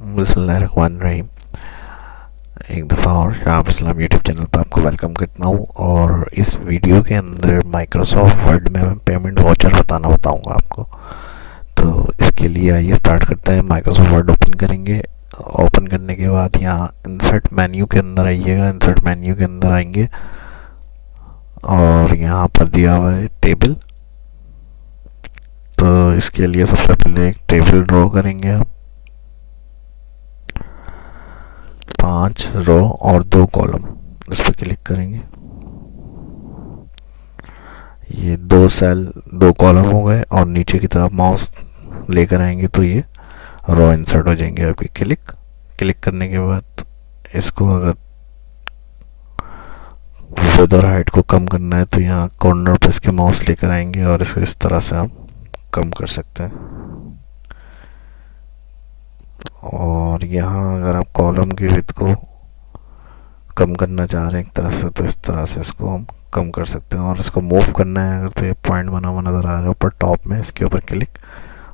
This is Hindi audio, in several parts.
बिस्मिल्लाहिर्रहमानिर्रहीम। एक दफ़ा और शाह इस्लाम यूट्यूब चैनल पर आपको वेलकम करता हूँ। और इस वीडियो के अंदर माइक्रोसॉफ्ट वर्ड में मैं पेमेंट वाउचर बताऊँगा आपको। तो इसके लिए आइए स्टार्ट करते हैं। माइक्रोसॉफ्ट वर्ड ओपन करेंगे। ओपन करने के बाद यहाँ इंसर्ट मेन्यू के अंदर आइएगा। इंसर्ट मेन्यू के अंदर आएंगे और यहाँ पर दिया हुआ है टेबल। तो इसके लिए सबसे पहले एक टेबल ड्रॉ करेंगे हम। 5 रो और 2 कॉलम, इस पर क्लिक करेंगे। ये 2 सेल 2 कॉलम हो गए और नीचे की तरफ माउस लेकर आएंगे तो ये रो इंसर्ट हो जाएंगे आपके। क्लिक क्लिक करने के बाद इसको अगर विड्थ और हाइट को कम करना है तो यहाँ कॉर्नर पर इसके माउस लेकर आएंगे और इसको इस तरह से हम कम कर सकते हैं। और यहाँ अगर आप कॉलम की विड्थ को कम करना चाह रहे हैं एक तरह से तो इस तरह से इसको हम कम कर सकते हैं। और इसको मूव करना है अगर तो ये पॉइंट बना हुआ नज़र आ रहा है ऊपर टॉप में, इसके ऊपर क्लिक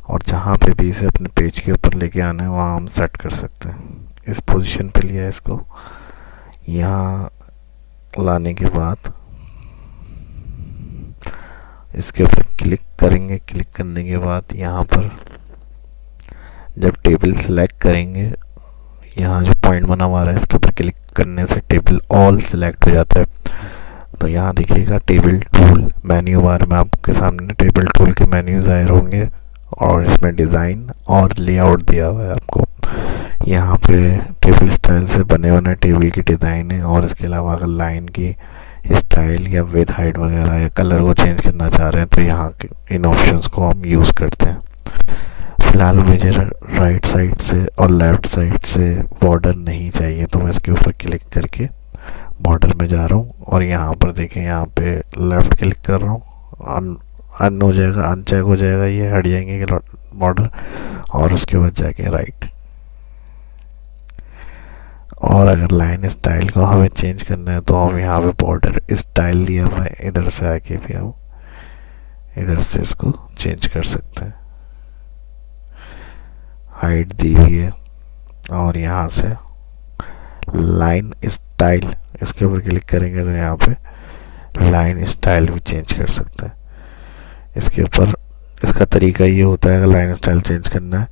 और जहाँ पे भी इसे अपने पेज के ऊपर लेके आना है वहाँ हम सेट कर सकते हैं। इस पोजीशन पे लिया है इसको। यहाँ लाने के बाद इसके ऊपर क्लिक करेंगे। क्लिक करने के बाद यहाँ पर जब टेबल सेलेक्ट करेंगे, यहाँ जो पॉइंट बना हुआ है इसके ऊपर क्लिक करने से टेबल ऑल सिलेक्ट हो जाता है। तो यहाँ देखिएगा टेबल टूल मेन्यू बार में आपके सामने टेबल टूल के मेन्यू ज़ाहिर होंगे और इसमें डिज़ाइन और लेआउट दिया हुआ है आपको। यहाँ पे टेबल स्टाइल से बने बने टेबल की डिज़ाइन है और इसके अलावा अगर लाइन की स्टाइल या विथ हाइट वगैरह या कलर को चेंज करना चाह रहे हैं तो यहाँ के इन ऑप्शंस को हम यूज़ करते हैं। फ़िलहाल मुझे राइट साइड से और लेफ़्ट साइड से बॉर्डर नहीं चाहिए तो मैं इसके ऊपर क्लिक करके बॉर्डर में जा रहा हूँ और यहाँ पर देखें, यहाँ पे लेफ़्ट क्लिक कर रहा हूँ, अन हो जाएगा, अनचेक हो जाएगा, ये हट जाएंगे बॉर्डर। और उसके बाद जाके राइट। और अगर लाइन स्टाइल को हमें चेंज करना है तो हम यहाँ पे बॉर्डर स्टाइल दिया हुआ है, इधर से आके भी हम इधर से इसको चेंज कर सकते हैं। हाइट दी हुई है और यहाँ से लाइन स्टाइल इसके ऊपर क्लिक करेंगे तो यहाँ पे लाइन स्टाइल भी चेंज कर सकते हैं। इसके ऊपर इसका तरीका ये होता है, अगर लाइन स्टाइल चेंज करना है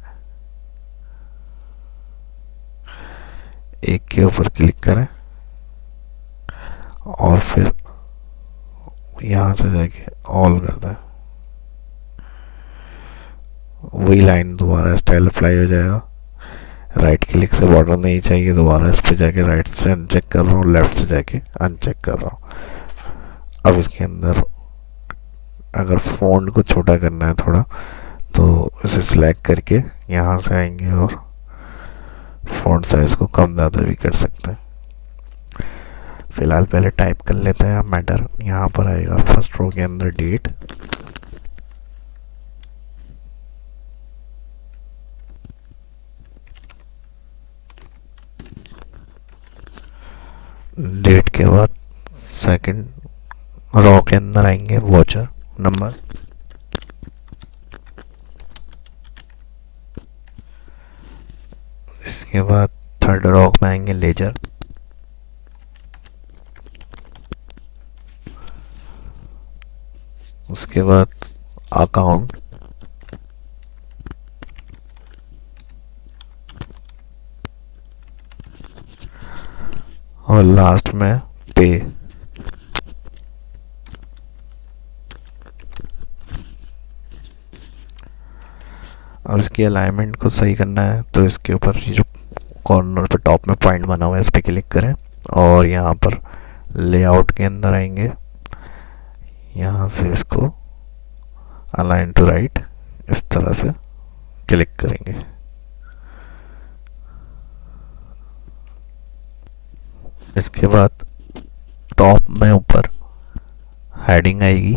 एक के ऊपर क्लिक करें और फिर यहाँ से जाके ऑल कर दें, वही लाइन दोबारा स्टाइल अप्लाई हो जाएगा। राइट क्लिक से बॉर्डर नहीं चाहिए, दोबारा इस पे जाके राइट से अनचेक कर रहा हूँ, लेफ्ट से जाके अनचेक कर रहा हूँ। अब इसके अंदर अगर फ़ॉन्ट को छोटा करना है थोड़ा तो इसे सिलेक्ट करके यहाँ से आएंगे और फ़ॉन्ट साइज़ को कम ज़्यादा भी कर सकते हैं। फ़िलहाल पहले टाइप कर लेते हैं मैटर। यहाँ पर आएगा फर्स्ट रो के अंदर डेट, डेट के बाद सेकंड रो के अंदर आएंगे वाउचर नंबर, इसके बाद थर्ड रो में आएंगे लेजर, उसके बाद अकाउंट, और लास्ट में पे। और इसकी अलाइनमेंट को सही करना है तो इसके ऊपर जो कॉर्नर पे टॉप में पॉइंट बना हुआ है इस पर क्लिक करें और यहाँ पर लेआउट के अंदर आएंगे। यहाँ से इसको अलाइन टू राइट इस तरह से क्लिक करेंगे। इसके बाद टॉप में ऊपर हेडिंग आएगी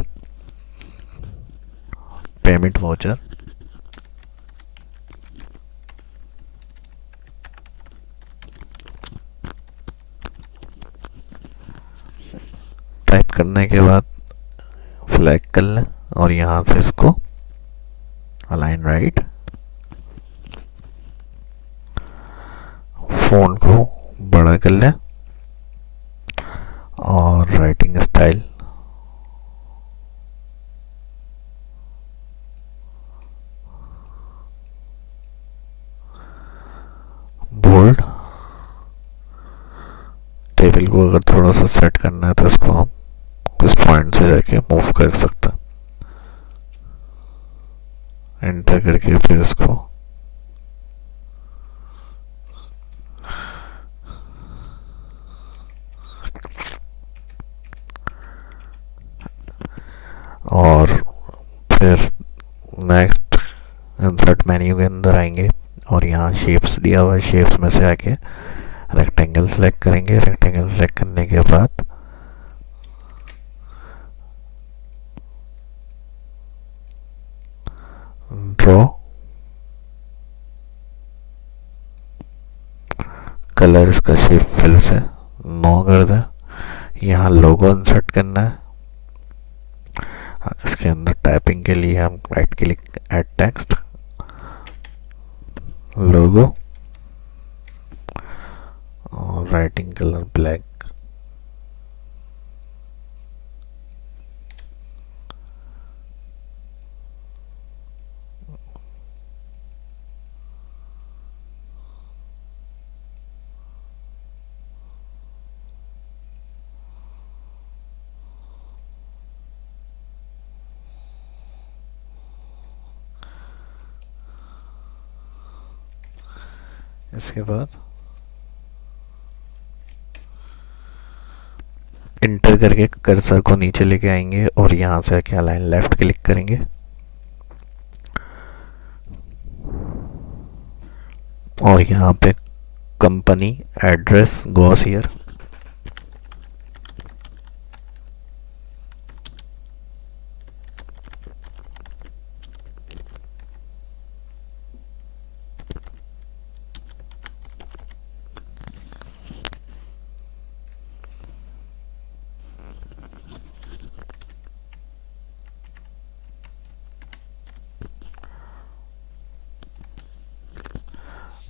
पेमेंट वाउचर, टाइप करने के बाद सिलेक्ट कर लें और यहाँ से इसको अलाइन राइट फ़ॉन्ट को बड़ा कर लें और राइटिंग स्टाइल बोल्ड। टेबल को अगर थोड़ा सा सेट करना है तो इसको हम इस पॉइंट से जाके मूव कर सकते हैं। एंटर करके फिर इसको और फिर नेक्स्ट इंसर्ट मेन्यू के अंदर आएंगे और यहाँ शेप्स दिया हुआ है, शेप्स में से आके रेक्टेंगल सेलेक्ट करेंगे। रेक्टेंगल सेलेक्ट करने के बाद ड्रॉ, कलर इसका शेप फिल से 9 कर दें। यहाँ लोगो इंसर्ट करना है। इसके अंदर टाइपिंग के लिए हम राइट क्लिक ऐड टेक्स्ट, लोगो और राइटिंग कलर ब्लैक। इसके बाद इंटर करके कर्सर को नीचे लेके आएंगे और यहाँ से आके अलाइन लेफ्ट क्लिक करेंगे और यहाँ पे कंपनी एड्रेस गोस हियर।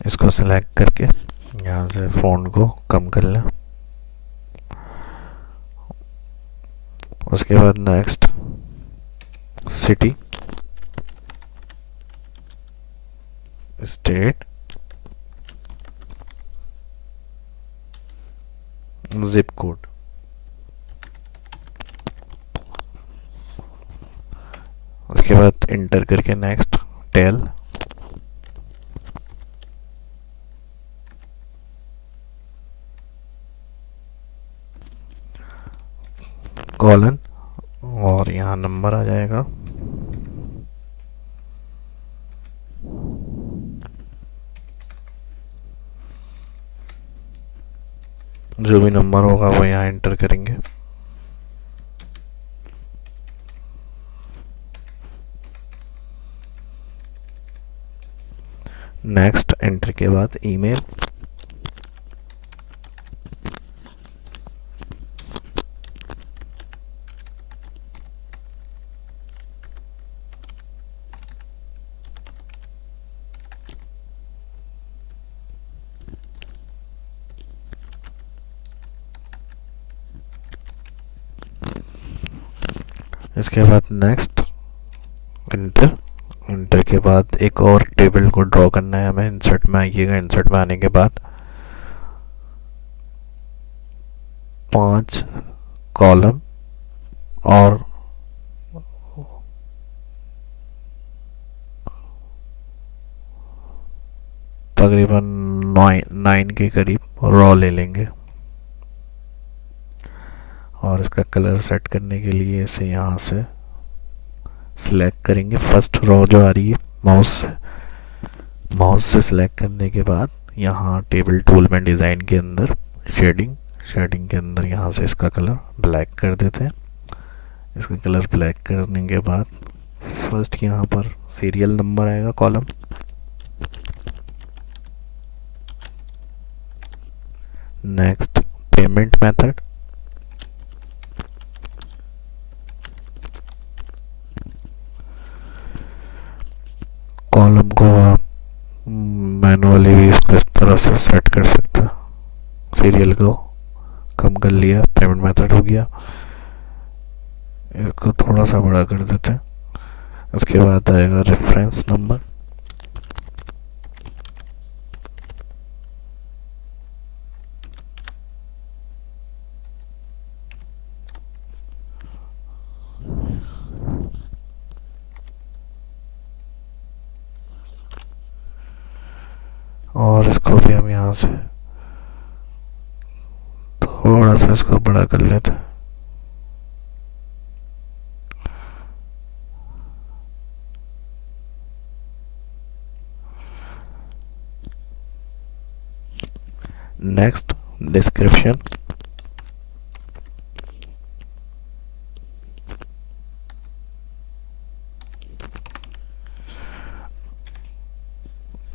इसको सेलेक्ट करके यहाँ से फ़ॉन्ट को कम कर लें। उसके बाद next city, state, zip code. उसके बाद इंटर करके नेक्स्ट टेल, कॉलन और यहाँ नंबर आ जाएगा। जो भी नंबर होगा वो यहाँ एंटर करेंगे। नेक्स्ट एंटर के बाद ईमेल, इसके बाद नेक्स्ट इंटर। इंटर के बाद एक और टेबल को ड्रॉ करना है हमें। इंसर्ट में आइएगा। इंसर्ट में आने के बाद 5 कॉलम और तकरीबन 9 के करीब रॉ ले लेंगे और इसका कलर सेट करने के लिए इसे यहाँ से सिलेक्ट करेंगे। फर्स्ट रो जो आ रही है माउस से सिलेक्ट करने के बाद यहाँ टेबल टूल में डिज़ाइन के अंदर शेडिंग के अंदर यहाँ से इसका कलर ब्लैक कर देते हैं। इसका कलर ब्लैक करने के बाद फर्स्ट यहाँ पर सीरियल नंबर आएगा column, next payment method, column को आप मैनुअली भी इसको इस तरह से सेट कर सकते हैं। सीरियल को कम कर लिया, पेमेंट मेथड हो गया। इसको थोड़ा सा बड़ा कर देते हैं। उसके बाद आएगा रेफरेंस नंबर, और इसको भी हम यहाँ से थोड़ा सा इसको बड़ा कर लेते हैं। Next, description.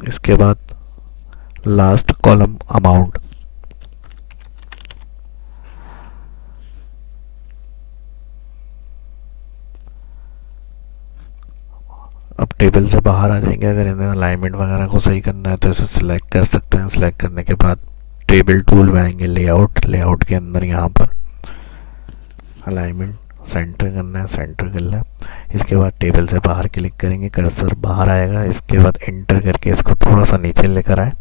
इसके बाद लास्ट कॉलम अमाउंट। अब टेबल से बाहर आ जाएंगे। अगर इन्हें अलाइनमेंट वगैरह को सही करना है तो इसे सिलेक्ट कर सकते हैं। सिलेक्ट करने के बाद टेबल टूल में आएंगे, लेआउट। लेआउट के अंदर यहाँ पर अलाइनमेंट सेंटर करना है, सेंटर कर लें। इसके बाद टेबल से बाहर क्लिक करेंगे, कर्सर बाहर आएगा। इसके बाद एंटर करके इसको थोड़ा सा नीचे लेकर आए,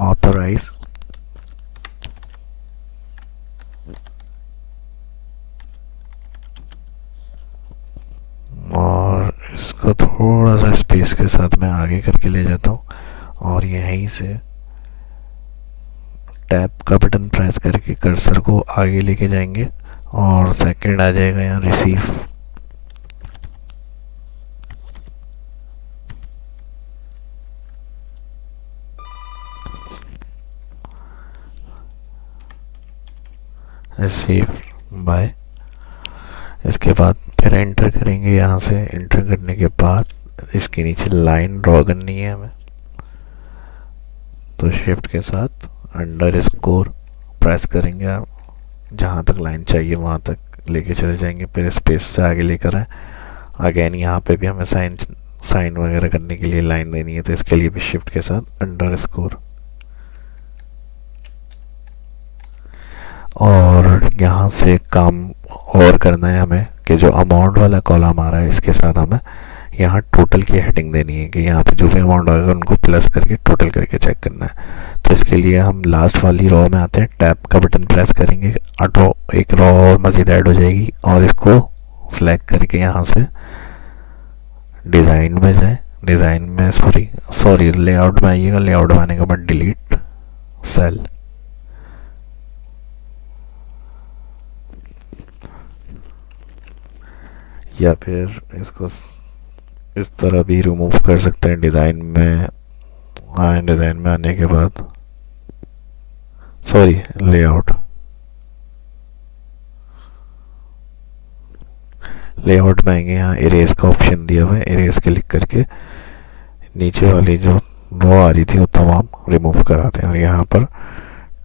ऑथराइज। और इसको थोड़ा सा स्पेस के साथ मैं आगे करके ले जाता हूँ, और यहीं से टैब का बटन प्रेस करके कर्सर को आगे लेके जाएंगे, और सेकंड आ जाएगा यहाँ रिसीव। Receive by. इसके बाद फिर एंटर करेंगे। यहाँ से एंटर करने के बाद इसके नीचे लाइन ड्रॉ करनी है हमें, तो शिफ्ट के साथ अंडर स्कोर प्रेस करेंगे। आप जहाँ तक लाइन चाहिए वहाँ तक लेके चले जाएंगे। फिर स्पेस से आगे लेकर आए। अगेन यहाँ पे भी हमें साइन वगैरह करने के लिए लाइन देनी है, तो इसके लिए भी शिफ्ट के साथ अंडर स्कोर। और यहाँ से काम और करना है हमें कि जो अमाउंट वाला कॉलम आ रहा है इसके साथ हमें यहाँ टोटल की हेडिंग देनी है, कि यहाँ पे जो भी अमाउंट आएगा उनको प्लस करके टोटल करके चेक करना है। तो इसके लिए हम लास्ट वाली रो में आते हैं, टैब का बटन प्रेस करेंगे, ऑटो एक रो और मज़ीद ऐड हो जाएगी। और इसको सिलेक्ट करके यहाँ से डिज़ाइन में जाए। डिज़ाइन में सॉरी लेआउट में आइएगा। लेआउट में आने के बाद डिलीट सेल। या फिर इसको इस तरह भी रिमूव कर सकते हैं। डिज़ाइन में आए, डिज़ाइन में आने के बाद लेआउट में आएंगे। यहाँ इरेज का ऑप्शन दिया हुआ है, इरेज क्लिक करके नीचे वाली जो रो आ रही थी वो तमाम रिमूव कराते हैं, और यहाँ पर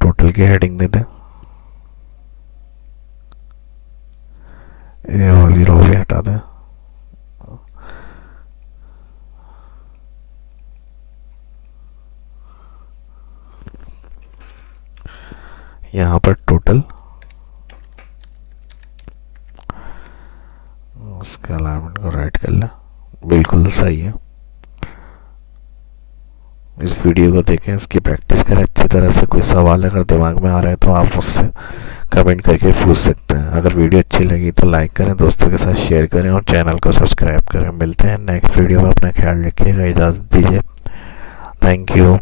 टोटल की हेडिंग देते हैं। ये वाली रो भी हटा दें। यहाँ पर टोटल, उसके अलाइनमेंट को राइट कर लें, बिल्कुल सही है। इस वीडियो को देखें, इसकी प्रैक्टिस करें अच्छी तरह से। कोई सवाल अगर दिमाग में आ रहा है तो आप मुझसे कमेंट करके पूछ सकते हैं। अगर वीडियो अच्छी लगी तो लाइक करें, दोस्तों के साथ शेयर करें, और चैनल को सब्सक्राइब करें। मिलते हैं नेक्स्ट वीडियो में। अपना ख्याल रखिएगा, इजाज़त दीजिए। Thank you.